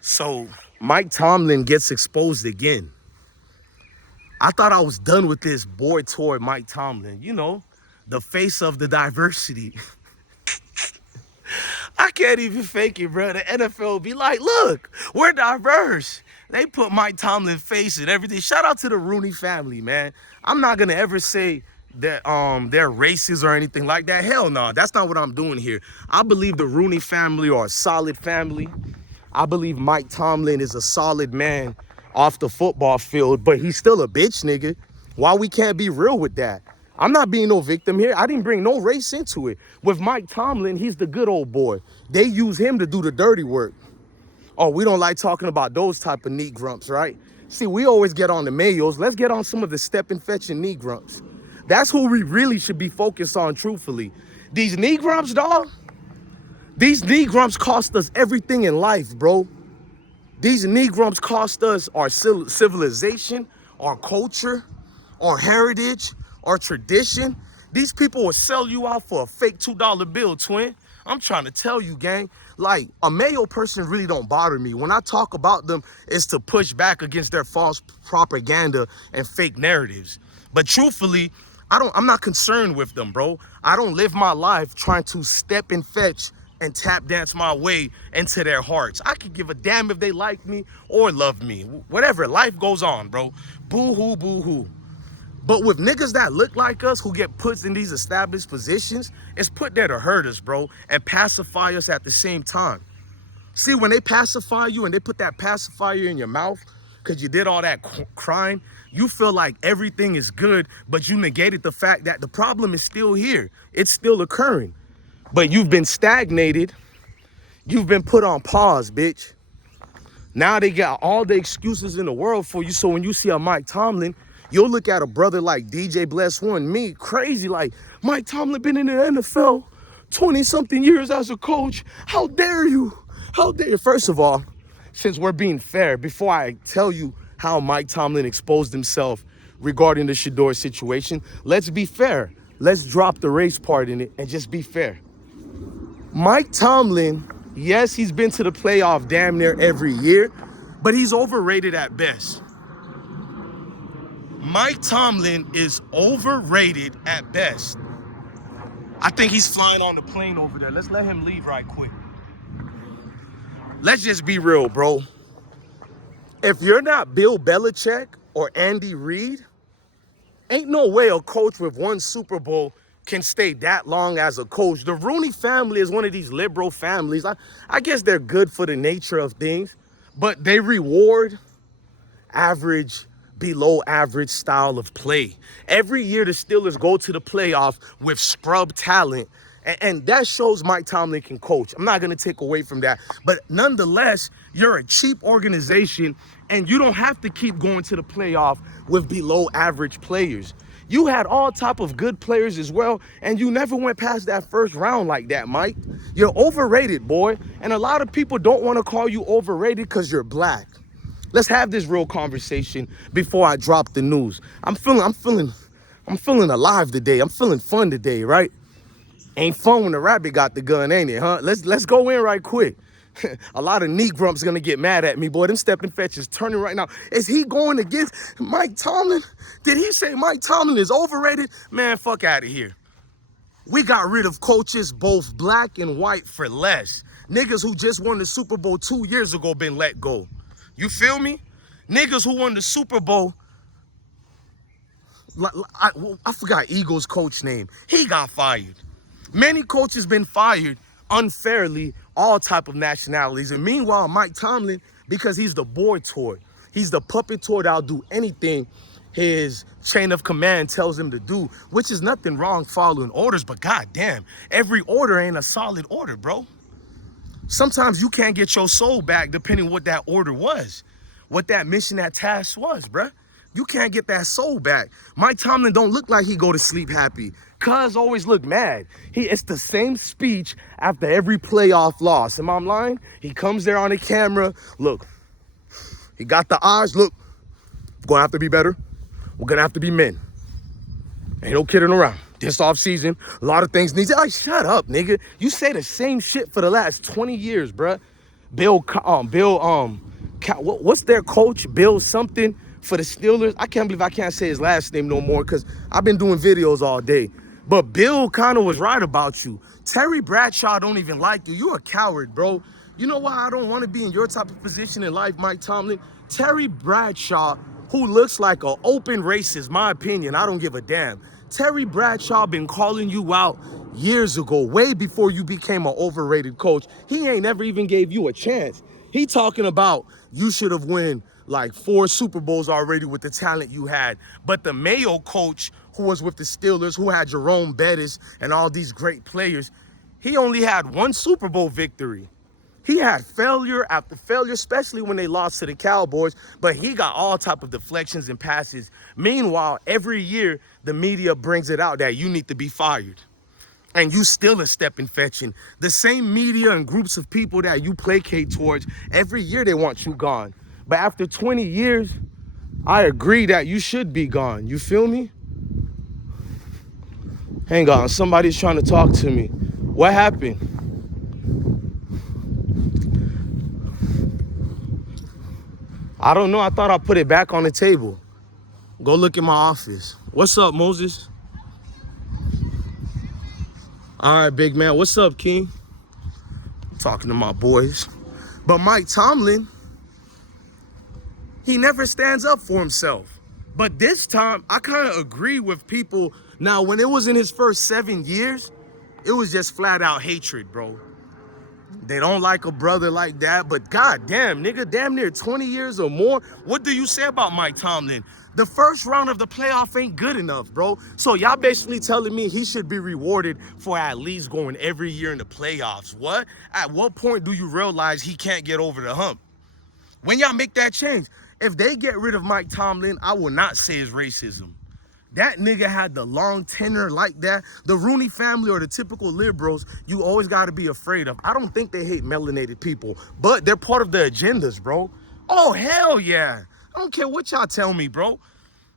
So Mike Tomlin gets exposed again. I thought I was done with this boy toy Mike Tomlin, the face of the diversity. I can't even fake it, bro. The NFL be like, look, we're diverse. They put Mike Tomlin face and everything. Shout out to the Rooney family, man. I'm not gonna ever say that they're racist or anything like that. Hell no, that's not what I'm doing here. I believe the Rooney family are a solid family. I believe Mike Tomlin is a solid man off the football field, but he's still a bitch, nigga. Why we can't be real with that? I'm not being no victim here. I didn't bring no race into it. With Mike Tomlin, he's the good old boy. They use him to do the dirty work. Oh, we don't like talking about those type of knee grumps, right? See, we always get on the Mayos. Let's get on some of the step and fetch and knee grumps. That's who we really should be focused on, truthfully. These knee grumps, dog, these knee grumps cost us everything in life, bro. These knee grumps cost us our civilization, our culture, our heritage, our tradition. These people will sell you out for a fake $2 bill, twin. I'm trying to tell you, gang. Like, a Mayo person really don't bother me. When I talk about them, it's to push back against their false propaganda and fake narratives. But truthfully, I'm not concerned with them, bro. I don't live my life trying to step and fetch and tap dance my way into their hearts. I could give a damn if they like me or love me. Whatever, life goes on, bro. Boo-hoo, boo-hoo. But with niggas that look like us who get put in these established positions, it's put there to hurt us, bro, and pacify us at the same time. See, when they pacify you and they put that pacifier in your mouth because you did all that crying, you feel like everything is good, but you negated the fact that the problem is still here. It's still occurring. But you've been stagnated. You've been put on pause, bitch. Now they got all the excuses in the world for you. So when you see a Mike Tomlin, you'll look at a brother like DJ Bless One, me, crazy, like, Mike Tomlin been in the NFL 20-something years as a coach. How dare you? How dare you? First of all, since we're being fair, before I tell you how Mike Tomlin exposed himself regarding the Shedeur situation, let's be fair. Let's drop the race part in it and just be fair. Mike Tomlin, yes, he's been to the playoff damn near every year, but he's overrated at best. Mike Tomlin is overrated at best. I think he's flying on the plane over there. Let's let him leave right quick. Let's just be real, bro. If you're not Bill Belichick or Andy Reid, ain't no way a coach with one Super Bowl can stay that long as a coach. The Rooney family is one of these liberal families. I guess they're good for the nature of things, but they reward average, below average style of play. Every year the Steelers go to the playoff with scrub talent, and that shows Mike Tomlin can coach. I'm not going to take away from that, but nonetheless, you're a cheap organization, and you don't have to keep going to the playoff with below average players. You had all type of good players as well, and you never went past that first round like that, Mike. You're overrated, boy, and a lot of people don't want to call you overrated because you're black. Let's have this real conversation before I drop the news. I'm feeling alive today. I'm feeling fun today, right? Ain't fun when the rabbit got the gun, ain't it, huh? Let's go in right quick. A lot of knee grumps gonna get mad at me, boy. Them step and fetch is turning right now. Is he going against Mike Tomlin? Did he say Mike Tomlin is overrated? Man, fuck out of here. We got rid of coaches both black and white for less. Niggas who just won the Super Bowl 2 years ago been let go. You feel me? Niggas who won the Super Bowl, I forgot Eagles' coach name. He got fired. Many coaches been fired unfairly, all type of nationalities. And meanwhile, Mike Tomlin, because he's the boy toy, he's the puppet toy that'll do anything his chain of command tells him to do, which is nothing wrong following orders, but goddamn, every order ain't a solid order, bro. Sometimes you can't get your soul back depending what that order was, what that mission, that task was, bruh. You can't get that soul back. Mike Tomlin don't look like he go to sleep happy. Cuz always look mad. It's the same speech after every playoff loss. Am I lying? He comes there on the camera. Look, he got the eyes. Look, we're going to have to be better. We're going to have to be men. Ain't no kidding around. This offseason, a lot of things need to... shut up, nigga. You say the same shit for the last 20 years, bruh. What's their coach? Bill something for the Steelers. I can't believe I can't say his last name no more because I've been doing videos all day. But Bill kind of was right about you. Terry Bradshaw don't even like you. You're a coward, bro. You know why I don't want to be in your type of position in life, Mike Tomlin? Terry Bradshaw, who looks like an open racist, my opinion, I don't give a damn. Terry Bradshaw been calling you out years ago, way before you became an overrated coach. He ain't never even gave you a chance. He talking about you should have won like 4 Super Bowls already with the talent you had. But the Mayo coach who was with the Steelers, who had Jerome Bettis and all these great players, he only had 1 Super Bowl victory. He had failure after failure, especially when they lost to the Cowboys, but he got all type of deflections and passes. Meanwhile, every year, the media brings it out that you need to be fired. And you still a stepping fetching. The same media and groups of people that you placate towards, every year they want you gone. But after 20 years, I agree that you should be gone. You feel me? Hang on, somebody's trying to talk to me. What happened? I don't know. I thought I put it back on the table. Go look at my office. What's up, Moses? All right, big man. What's up, King? Talking to my boys. But Mike Tomlin, he never stands up for himself. But this time, I kind of agree with people. Now, when it was in his first 7 years, it was just flat out hatred, bro. They don't like a brother like that, but goddamn, nigga, damn near 20 years or more. What do you say about Mike Tomlin? The first round of the playoff ain't good enough, bro. So y'all basically telling me he should be rewarded for at least going every year in the playoffs. What? At what point do you realize he can't get over the hump? When y'all make that change? If they get rid of Mike Tomlin, I will not say it's racism. That nigga had the long tenure like that. The Rooney family or the typical liberals, you always got to be afraid of. I don't think they hate melanated people, but they're part of the agendas, bro. Oh, hell yeah. I don't care what y'all tell me, bro.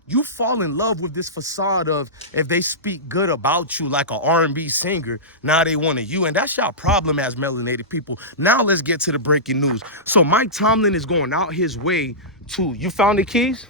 You fall in love with this facade of if they speak good about you like an R&B singer, now they want you. And that's y'all problem as melanated people. Now let's get to the breaking news. So Mike Tomlin is going out his way to, you found the keys?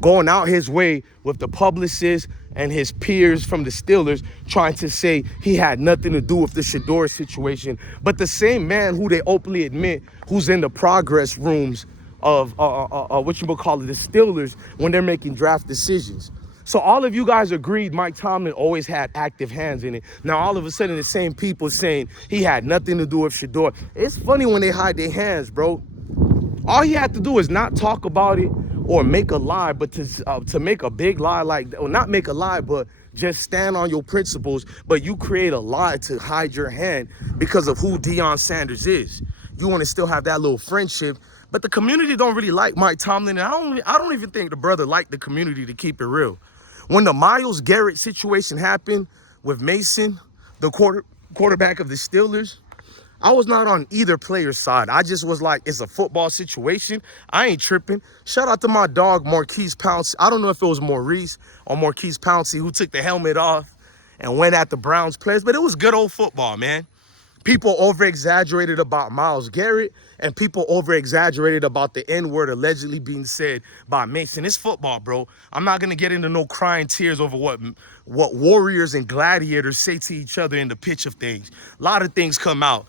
Going out his way with the publicists and his peers from the Steelers trying to say he had nothing to do with the Shedeur situation. But the same man who they openly admit who's in the progress rooms of what you would call it, the Steelers, when they're making draft decisions. So all of you guys agreed Mike Tomlin always had active hands in it. Now all of a sudden the same people saying he had nothing to do with Shedeur. It's funny when they hide their hands, bro. All he had to do is not talk about it or make a lie, but to make a big lie like that, or not make a lie, but just stand on your principles, but you create a lie to hide your hand because of who Deion Sanders is. You want to still have that little friendship, but the community don't really like Mike Tomlin, and I don't even think the brother liked the community, to keep it real. When the Myles Garrett situation happened with Mason, the quarterback of the Steelers, I was not on either player's side. I just was like, it's a football situation. I ain't tripping. Shout out to my dog, Marquise Pouncey. I don't know if it was Maurice or Marquise Pouncey who took the helmet off and went at the Browns players, but it was good old football, man. People over-exaggerated about Myles Garrett, and people over-exaggerated about the N-word allegedly being said by Mason. It's football, bro. I'm not going to get into no crying tears over what warriors and gladiators say to each other in the pitch of things. A lot of things come out.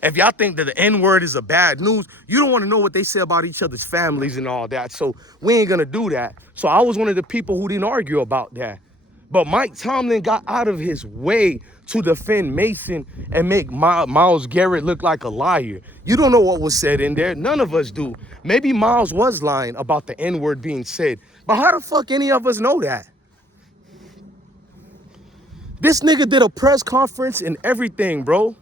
If y'all think that the N-word is a bad news, you don't want to know what they say about each other's families and all that. So we ain't going to do that. So I was one of the people who didn't argue about that. But Mike Tomlin got out of his way to defend Mason and make Myles Garrett look like a liar. You don't know what was said in there. None of us do. Maybe Myles was lying about the N-word being said. But how the fuck any of us know that? This nigga did a press conference and everything, bro.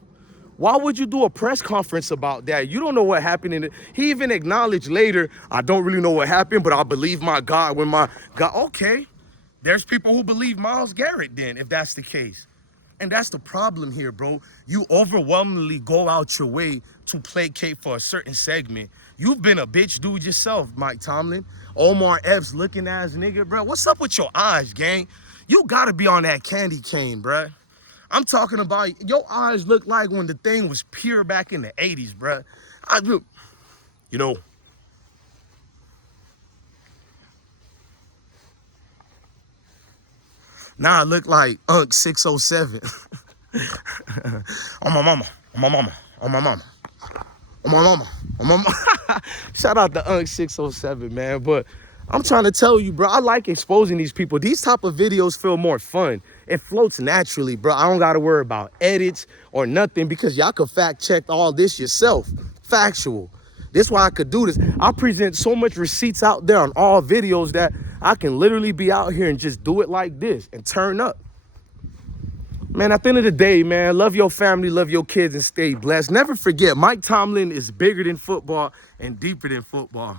Why would you do a press conference about that? You don't know what happened in it. He even acknowledged later, I don't really know what happened, but I believe my God when my God. Okay, there's people who believe Myles Garrett then, if that's the case. And that's the problem here, bro. You overwhelmingly go out your way to placate for a certain segment. You've been a bitch dude yourself, Mike Tomlin. Omar Epps looking ass nigga, bro. What's up with your eyes, gang? You gotta be on that candy cane, bro. I'm talking about your eyes look like when the thing was pure back in the 80s, bruh. You know, now I look like Unc 607. On my mama, on my mama, on my mama, on my mama, on my mama. Shout out to Unc 607, man. But I'm trying to tell you, bro, I like exposing these people. These type of videos feel more fun. It floats naturally, bro. I don't got to worry about edits or nothing because y'all can fact check all this yourself. Factual. This is why I could do this. I present so much receipts out there on all videos that I can literally be out here and just do it like this and turn up. Man, at the end of the day, man, love your family, love your kids, and stay blessed. Never forget, Mike Tomlin is bigger than football and deeper than football.